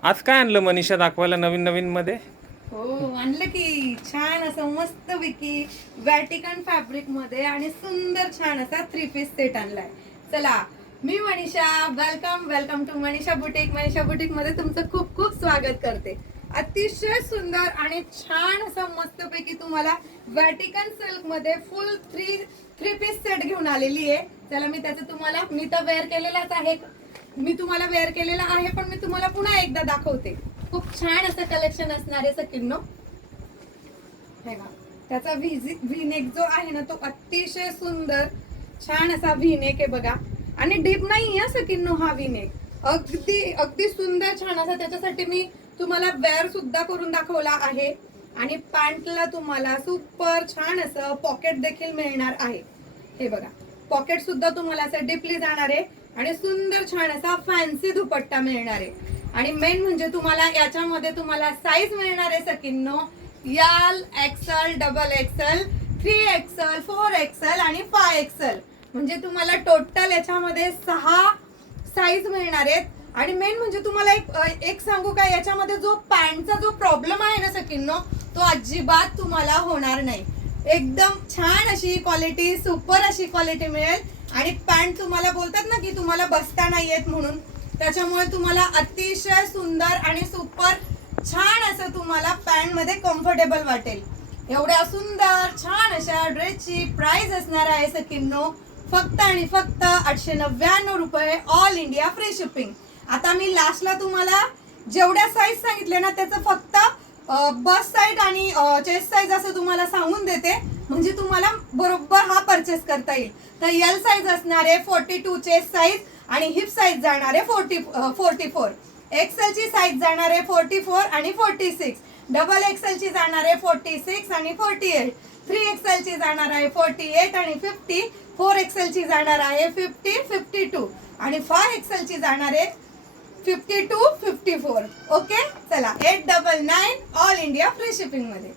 आज काय आणलं मनीषा दाखवायला नवीन नवीन मध्ये? हो आणलं की छान असं मस्त पैकी वॅटिकन फॅब्रिक मध्ये आणि सुंदर छान असा 3 पीस सेट आणलाय. चला मी Manisha, welcome welcome to Manisha boutique. Manisha boutique मध्ये तुमचं खूप खूप स्वागत करते. अतिशय सुंदर आणि छान असं मस्तपैकी तुम्हाला वॅटिकन सिल्क मध्ये फुल थ्री पीस सेट घेऊन आलेली आहे. चला मी त्याचं तुम्हाला, मी तर वेअर केलेलाच आहे, मी तुम्हाला वेअर केलेला आहे, पण मी तुम्हाला पुन्हा एकदा दाखवते. खूप छान असं कलेक्शन असणार आहे सकिन्नो. हे बघा, त्याचा व्ही नेक जो आहे ना तो अतिशय सुंदर छान असा व्ही नेक आहे बघा. आणि डीप नाही आहे सकिन्नो हा व्ही नेक, अगदी अगदी सुंदर छान असा. त्याच्यासाठी मी तुम्हाला वेअर सुद्धा करून दाखवला आहे. आणि पॅन्टला तुम्हाला सुपर छान असं पॉकेट देखील मिळणार आहे. हे बघा, पॉकेट सुद्धा तुम्हाला असं डीपली जाणार आहे आणि सुंदर छान असा फॅन्सी दुपट्टा मिळणार आहे. आणि मेन म्हणजे तुम्हाला याच्यामध्ये तुम्हाला साईज मिळणार आहे सकिन्नो, L, XL, double XL, 3XL, 4XL आणि 5XL. म्हणजे तुम्हाला टोटल याच्यामध्ये 6 साईज मिळणार आहेत. आणि मेन म्हणजे तुम्हाला एक सांगू का, याच्यामध्ये जो पॅन्टचा जो प्रॉब्लेम आहे ना सकिन्नो, तो अजिबात तुम्हाला होणार नाही. एकदम छान अशी क्वालिटी, सुपर अशी क्वालिटी मिळेल. आणि पॅन्ट तुम्हाला बोलतात ना की तुम्हाला बसता नाही येत म्हणून, त्याच्यामुळे तुम्हाला अतिशय सुंदर आणि सुपर छान असं तुम्हाला पॅन्ट मध्ये कम्फर्टेबल वाटेल. एवढ्या सुंदर छान अशा ड्रेसची प्राइस असणार आहे सकिन्नो फक्त आणि फक्त 899 रुपये, ऑल इंडिया फ्री शिपिंग. आता मी लास्टला तुम्हाला जेवढ्या साईज सांगितले ना त्याचं फक्त बस साईज आणि चेस्ट साईज असं तुम्हाला सांगून देते, म्हणजे तुम्हाला बरोबर हा परचेस करता येईल. तर एल साईज असणार आहे 42 चेस्ट साईज आणि हिप साईज जाणार आहे 44. एक्सेल ची साईज जाणार आहे 44 आणि 46. डबल एक्सेल ची जाणार आहे 46 आणि 48. 3XL ची जाणार आहे 48 आणि 50. 4XL ची जाणार आहे 50, 52 आणि 5XL ची जाणार आहे 52, 54. ओके, चला 899 ऑल इंडिया फ्री शिपिंग मध्ये.